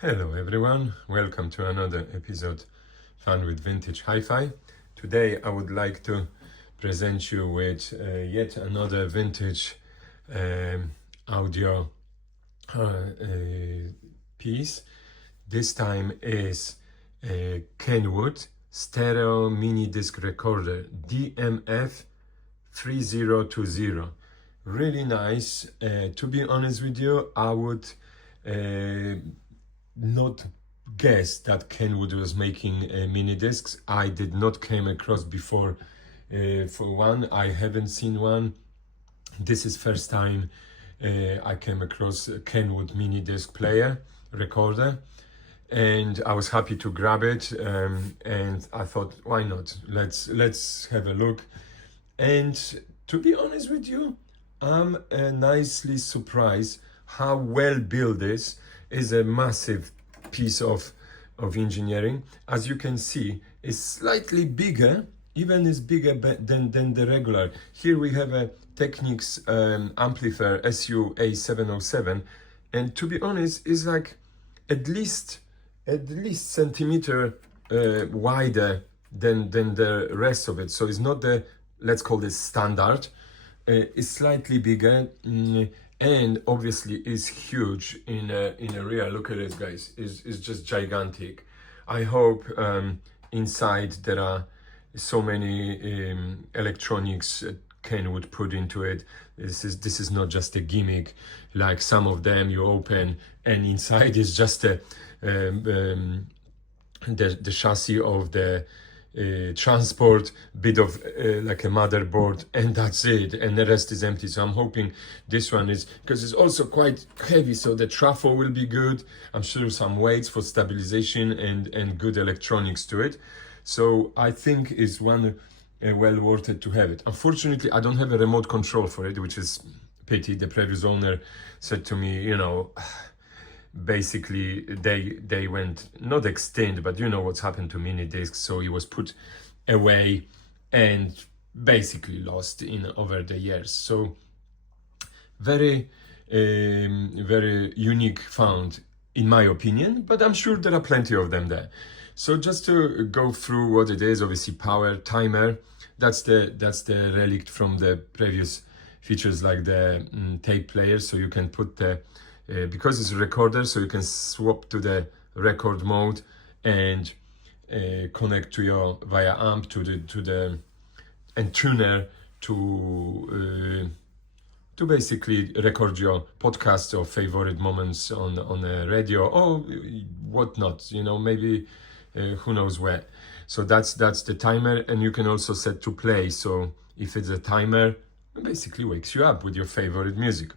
Hello everyone, welcome to another episode Fun with Vintage Hi-Fi. Today I would like to present you with yet another vintage audio piece. This time is a Kenwood stereo mini disc recorder DMF-3020. Really nice. To be honest with you, I would not guess that Kenwood was making mini discs. I did not came across before for one. I haven't seen one. This is first time I came across a Kenwood mini disc player recorder, and I was happy to grab it. And I thought, why not? Let's have a look. And to be honest with you, I'm nicely surprised how well built this is. A massive piece of engineering. As you can see, it's slightly bigger, even is bigger than the regular. Here we have a Technics amplifier SU-A707, and to be honest, is like at least centimeter wider than the rest of it. So it's not the, let's call this standard. It's slightly bigger, and obviously is huge in a real. Look at this, guys. It's just gigantic. I hope inside there are so many electronics Kenwood put into it. This is not just a gimmick like some of them you open and inside is just the chassis of the transport, bit of like a motherboard, and that's it, and the rest is empty. So I'm hoping this one is, because it's also quite heavy, so the trafo will be good. I'm sure some weights for stabilization and good electronics to it. So I think it's one well worth it to have it. Unfortunately, I don't have a remote control for it, which is pity. The previous owner said to me, you know, basically they went not extinct, but you know what's happened to mini discs. So it was put away and basically lost in over the years. So very unique found in my opinion, but I'm sure there are plenty of them there. So just to go through what it is, obviously power, timer, that's the relic from the previous features, like the tape player. So you can put the because it's a recorder, so you can swap to the record mode and connect to your via amp to the and tuner to basically record your podcast or favorite moments on the radio or whatnot. You know, maybe who knows where. So that's the timer, and you can also set to play. So if it's a timer, it basically wakes you up with your favorite music.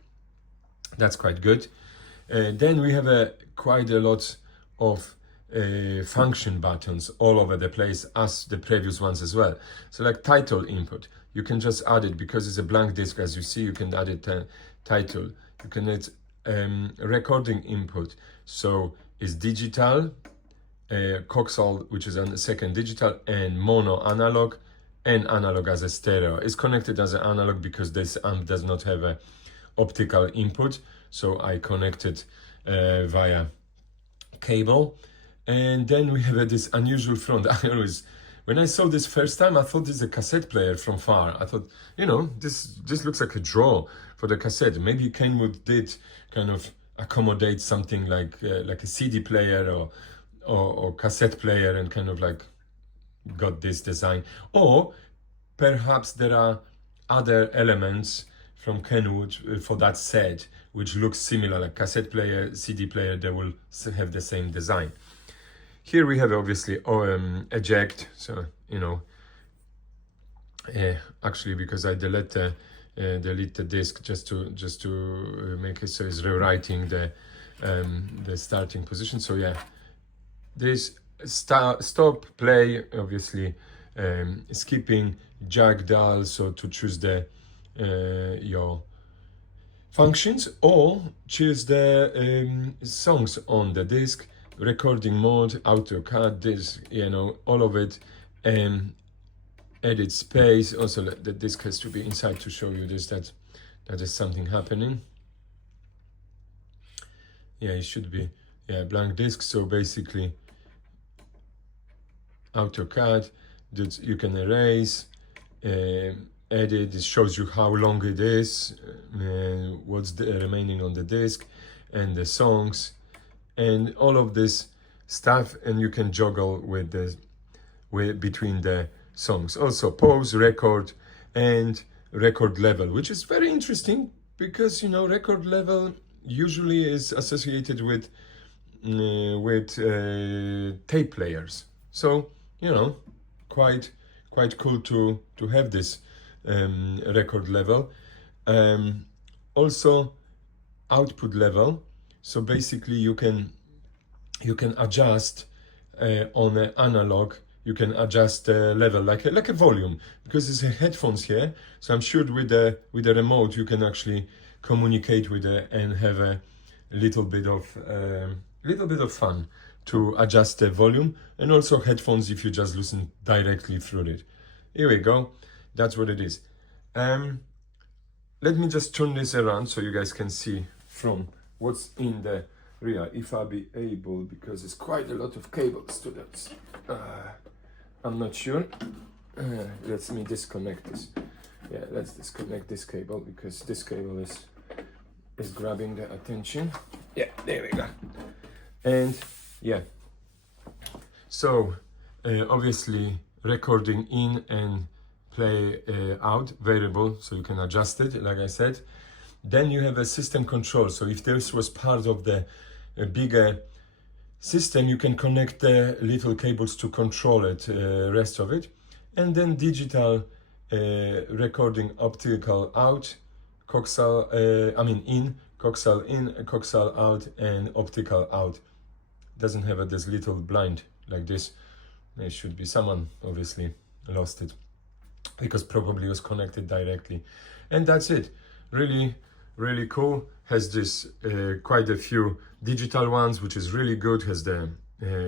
That's quite good. Then we have quite a lot of function buttons all over the place, as the previous ones as well. So like title input, you can just add it because it's a blank disc. As you see, you can add it title. You can add recording input. So it's digital, coaxial, which is on the second digital, and mono analog, and analog as a stereo. It's connected as an analog because this amp does not have a optical input, so I connected via cable. And then we have this unusual front. When I saw this first time, I thought this is a cassette player from far. I thought, you know, this looks like a draw for the cassette. Maybe Kenwood did kind of accommodate something like a CD player or cassette player, and kind of like got this design. Or perhaps there are other elements from Kenwood for that set which looks similar, like cassette player, CD player, they will have the same design. Here we have obviously eject, so you know, actually because I delete the disc just to make it so it's rewriting the starting position. So yeah, this stop, play, obviously skipping, jack dial, so to choose the your functions, or choose the songs on the disc, recording mode, auto cut, disc, you know, all of it, and edit space. Also the disc has to be inside to show you this, that is something happening. Yeah, it should be yeah, blank disk. So basically AutoCAD that you can erase, edit. It shows you how long it is, what's the remaining on the disk, and the songs, and all of this stuff. And you can juggle with between the songs. Also pause, record, and record level, which is very interesting because, you know, record level usually is associated with tape players. So, you know, quite cool to have this record level. Also output level. So basically you can adjust on an analog. You can adjust the level like a volume, because it's headphones here. So I'm sure with the remote you can actually communicate with it and have a little bit of fun to adjust the volume. And also headphones if you just listen directly through it. Here we go. That's what it is. Let me just turn this around so you guys can see from what's in the rear, if I'll be able, because it's quite a lot of cables to that. I'm not sure. Let me disconnect this. Yeah, let's disconnect this cable because this cable is grabbing the attention. Yeah, there we go. And yeah, so obviously recording in and play out variable, so you can adjust it like I said. Then you have a system control. So if this was part of the bigger system, you can connect the little cables to control it, rest of it. And then digital recording, optical out, coaxial in, coaxial in, coaxial out, and optical out. Doesn't have this little blind like this. It should be someone obviously lost it because probably was connected directly. And that's it. Really cool. Has this quite a few digital ones, which is really good. Has the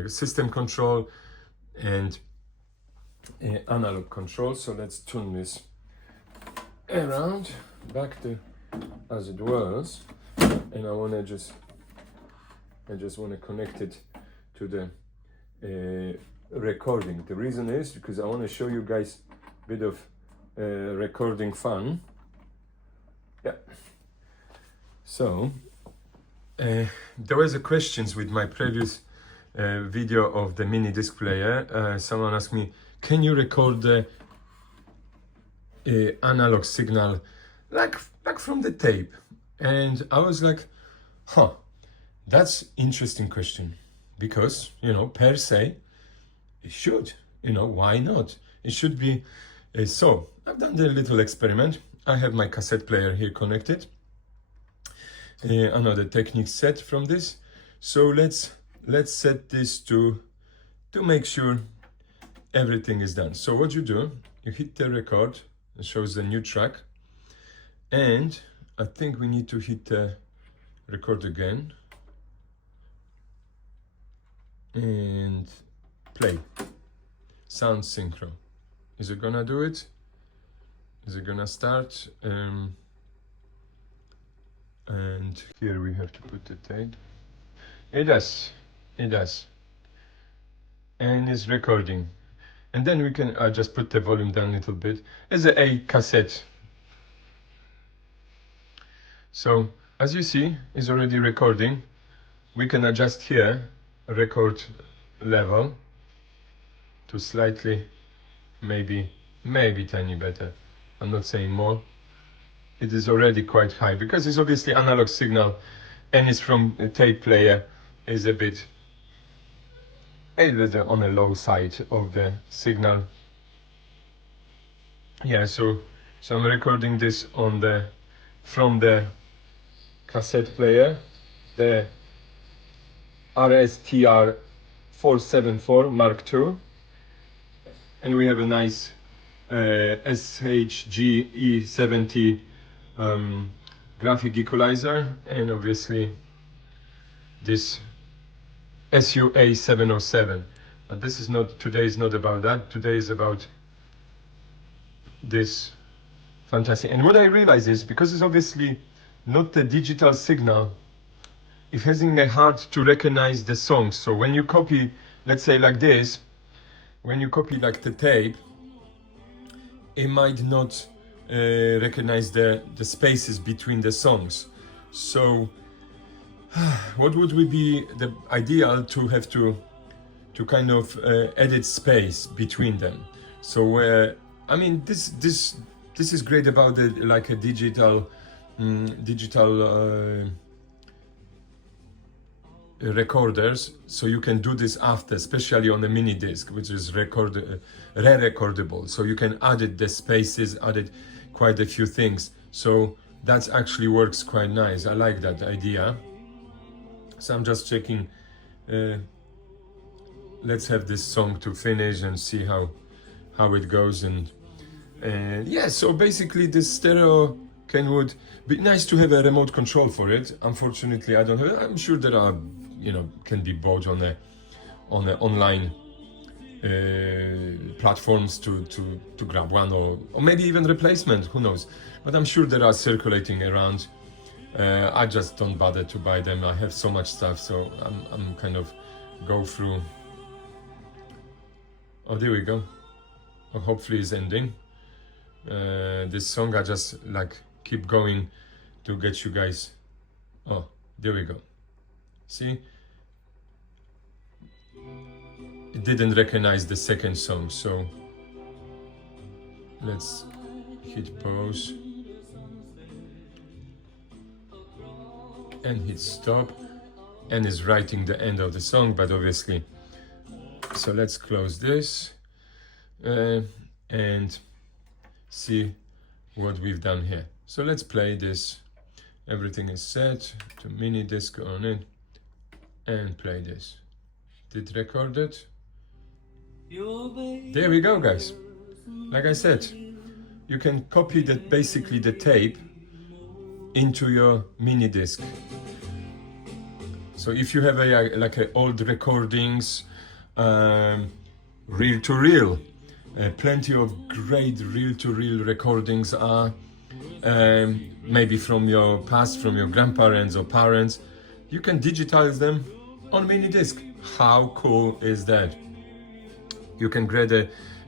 system control and analog control. So let's turn this around back to as it was, and I just want to connect it to the recording. The reason is because I want to show you guys a bit of recording fun. Yeah. So there was a questions with my previous video of the mini disc player. Someone asked me, can you record the analog signal like from the tape? And I was like, that's interesting question, because, you know, per se it should, you know, why not? It should be. So I've done the little experiment. I have my cassette player here connected. Another Technic set from this. So let's set this to make sure everything is done. So what you do, you hit the record. It shows the new track, and I think we need to hit the record again and play. Sound synchro. Is it gonna do it? Is it gonna start? And here we have to put the tape. It does. And it's recording. And then we can just put the volume down a little bit. It's a cassette. So as you see, it's already recording. We can adjust here record level to slightly, maybe tiny better. I'm not saying more. It is already quite high because it's obviously analog signal and it's from a tape player. Is a bit on the low side of the signal. Yeah, so I'm recording this on from the cassette player, the RSTR 474 Mark II, and we have a nice SHG E70 graphic equalizer, and obviously this SUA 707. But this is not, today is not about that. Today is about this fantastic. And what I realize is, because it's obviously not the digital signal, it's having a hard to recognize the songs. So when you copy, let's say like this, when you copy like the tape, it might not recognize the spaces between the songs. So what would be the ideal to have to kind of edit space between them? So I mean, this is great about the like a digital recorders, so you can do this after, especially on a mini disc, which is re-recordable, so you can edit the spaces, edit quite a few things. So that actually works quite nice. I like that idea. So I'm just checking, let's have this song to finish and see how it goes. And yeah, so basically this stereo Kenwood, be nice to have a remote control for it. Unfortunately I don't have it. I'm sure there are, you know, can be bought on a online platforms to grab one, or maybe even replacement, who knows. But I'm sure there are circulating around. I just don't bother to buy them. I have so much stuff, so I'm kind of go through. Oh, there we go. Oh, hopefully it's ending. This song, I just like keep going to get you guys. Oh, there we go. See? It didn't recognize the second song, so let's hit pause and hit stop, and it's writing the end of the song, but obviously. So let's close this and see what we've done here. So let's play this. Everything is set to mini disc on it, and play this. Did record it? There we go, guys. Like I said, you can copy that, basically the tape, into your mini disc. So if you have like old recordings, reel to reel, plenty of great reel to reel recordings are maybe from your past, from your grandparents or parents. You can digitize them on mini disc. How cool is that? You can grab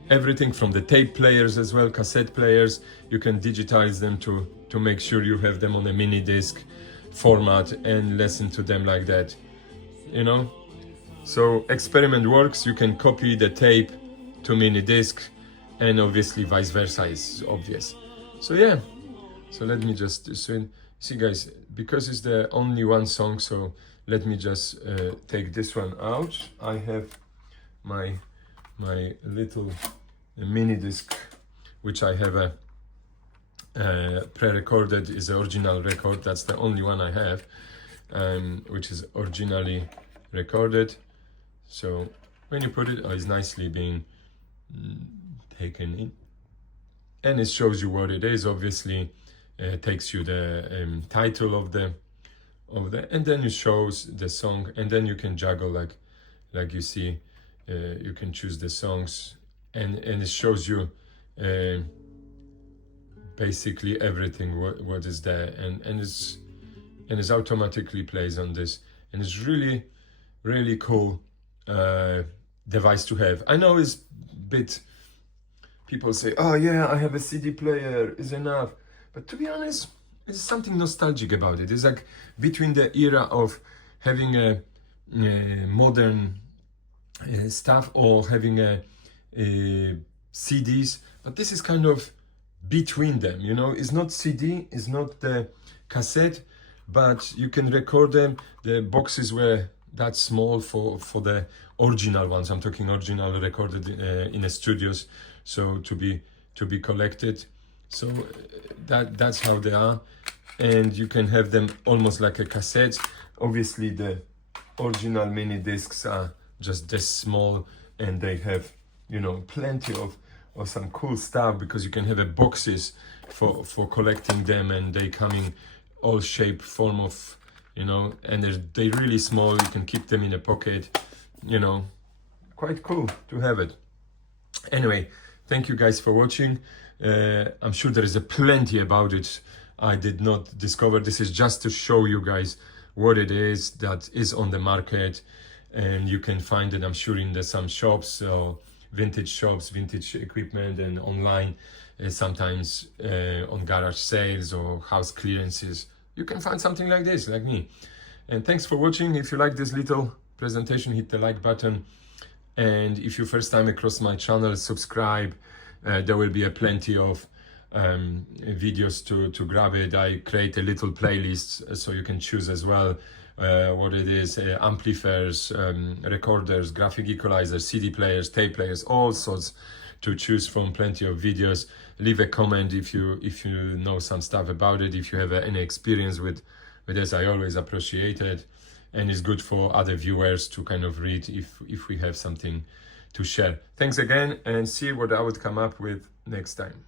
everything from the tape players as well, cassette players. You can digitize them to make sure you have them on a mini disc format and listen to them like that, you know. So experiment works. You can copy the tape to mini disc, and obviously vice versa is obvious. So yeah, so let me just see, guys, because it's the only one song, so let me just take this one out. I have my little mini disc, which I have a pre-recorded, is the original record. That's the only one I have, which is originally recorded. So when you put it, it's nicely being taken in, and it shows you what it is. Obviously takes you the title of the and then it shows the song, and then you can juggle like you see. You can choose the songs, and it shows you basically everything what is there, and it's automatically plays on this, and it's really cool device to have. I know it's a bit, people say, oh yeah, I have a CD player, is enough, but to be honest, there's something nostalgic about it. It's like between the era of having a modern stuff or having a CDs, but this is kind of between them, you know. It's not CD, it's not the cassette, but you can record them. The boxes were that small for the original ones. I'm talking original recorded in the studios, so to be collected. So that's how they are, and you can have them almost like a cassette. Obviously the original mini discs are just this small, and they have, you know, plenty of some cool stuff, because you can have a boxes for collecting them, and they come in all shape, form of, you know, and they're really small. You can keep them in a pocket, you know. Quite cool to have it. Anyway, thank you guys for watching. I'm sure there is a plenty about it I did not discover. This is just to show you guys what it is that is on the market, and you can find it, I'm sure, in some shops, so vintage shops, vintage equipment, and online, sometimes on garage sales or house clearances. You can find something like this, like me. And thanks for watching. If you like this little presentation, hit the like button. And if you're first time across my channel, subscribe. There will be plenty of videos to grab it. I create a little playlist so you can choose as well what it is, amplifiers, recorders, graphic equalizers, CD players, tape players, all sorts to choose from, plenty of videos. Leave a comment if you know some stuff about it, if you have any experience with this. I always appreciate it, and it's good for other viewers to kind of read if we have something to share. Thanks again, and see what I would come up with next time.